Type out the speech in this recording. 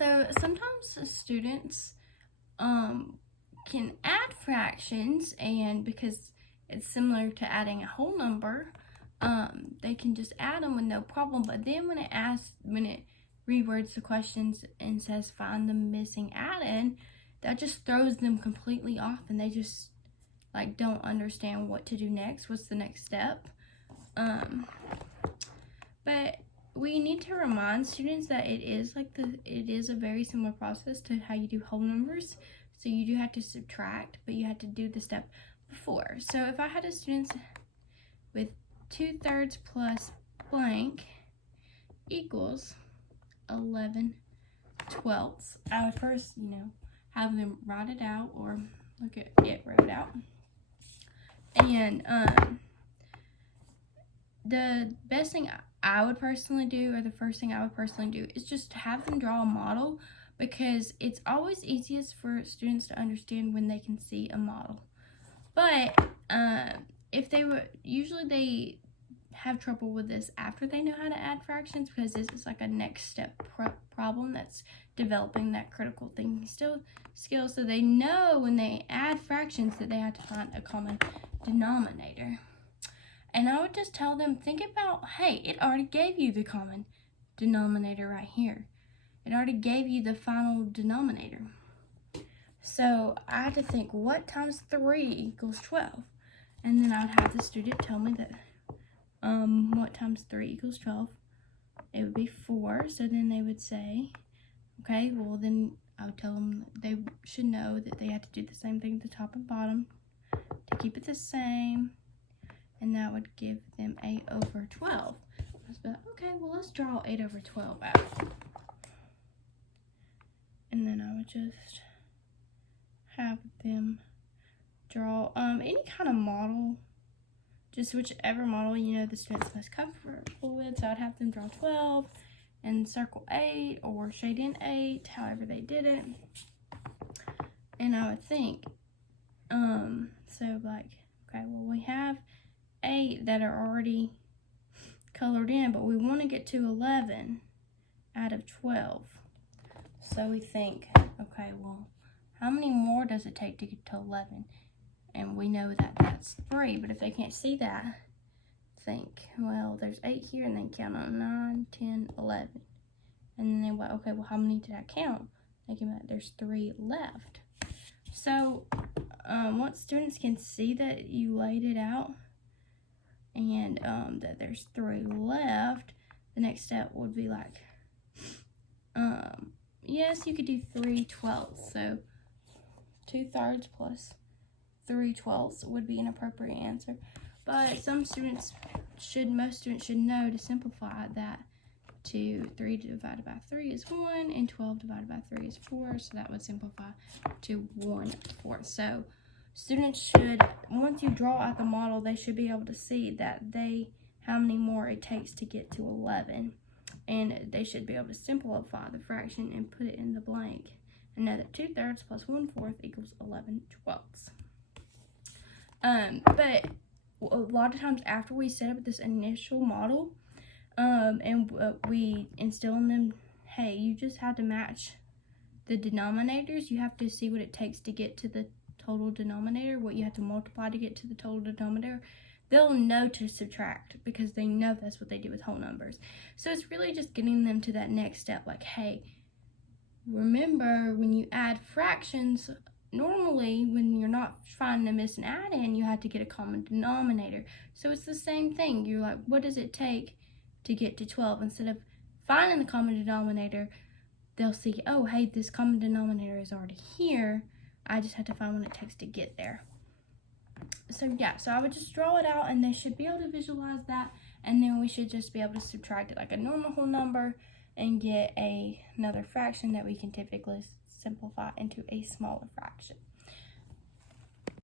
So sometimes students can add fractions, and because it's similar to adding a whole number, they can just add them with no problem. But then when it rewords the questions and says find the missing addend, that just throws them completely off, and they just like don't understand what to do next. What's the next step? But we need to remind students that it is a very similar process to how you do whole numbers. So you do have to subtract, but you have to do the step before. So if I had a student with 2/3 plus blank equals 11/12, I would first, have them write it out or look at it wrote out. And the best thing I would personally do, or the first thing I would personally do, is just have them draw a model, because it's always easiest for students to understand when they can see a model. But if they usually have trouble with this after they know how to add fractions, because this is like a next step problem that's developing that critical thinking skill. So they know when they add fractions that they have to find a common denominator. And I would just tell them, think about, hey, it already gave you the common denominator right here. It already gave you the final denominator. So I had to think, what times 3 equals 12? And then I would have the student tell me that what times 3 equals 12? It would be 4. So then they would say, okay, well then I would tell them they should know that they have to do the same thing at the top and bottom to keep it the same. And that would give them 8/12. I was like, okay, well let's draw 8/12 out. And then I would just have them draw any kind of model, just whichever model the student's most comfortable with. So I'd have them draw 12 and circle 8 or shade in 8, however they did it. And I would think, so like, okay, well we have 8 that are already colored in, but we want to get to 11 out of 12. So we think, okay, well, how many more does it take to get to 11? And we know that that's 3, but if they can't see that, think, well, there's 8 here, and then count on 9, 10, 11. And then they went, okay, well, how many did I count? Thinking about there's 3 left. So once students can see that you laid it out, and that there's 3 left, the next step would be like, yes, you could do 3/12. So 2/3 plus 3/12 would be an appropriate answer. But most students should know to simplify that to 3 divided by 3 is 1, and 12 divided by 3 is 4. So that would simplify to 1/4. So students should, once you draw out the model, they should be able to see that how many more it takes to get to 11. And they should be able to simplify the fraction and put it in the blank and know that 2/3 plus 1/4 equals 11/12. But a lot of times after we set up this initial model, and we instill in them, hey, you just have to match the denominators. You have to see what it takes to get to the total denominator, what you have to multiply to get to the total denominator. They'll know to subtract because they know that's what they do with whole numbers. So it's really just getting them to that next step, like, hey, remember when you add fractions, normally when you're not finding a missing addend, you have to get a common denominator. So it's the same thing. You're like, what does it take to get to 12? Instead of finding the common denominator, they'll see, oh, hey, this common denominator is already here. I just have to find what it takes to get there. So yeah, so I would just draw it out, and they should be able to visualize that, and then we should just be able to subtract it like a normal whole number and get another fraction that we can typically simplify into a smaller fraction.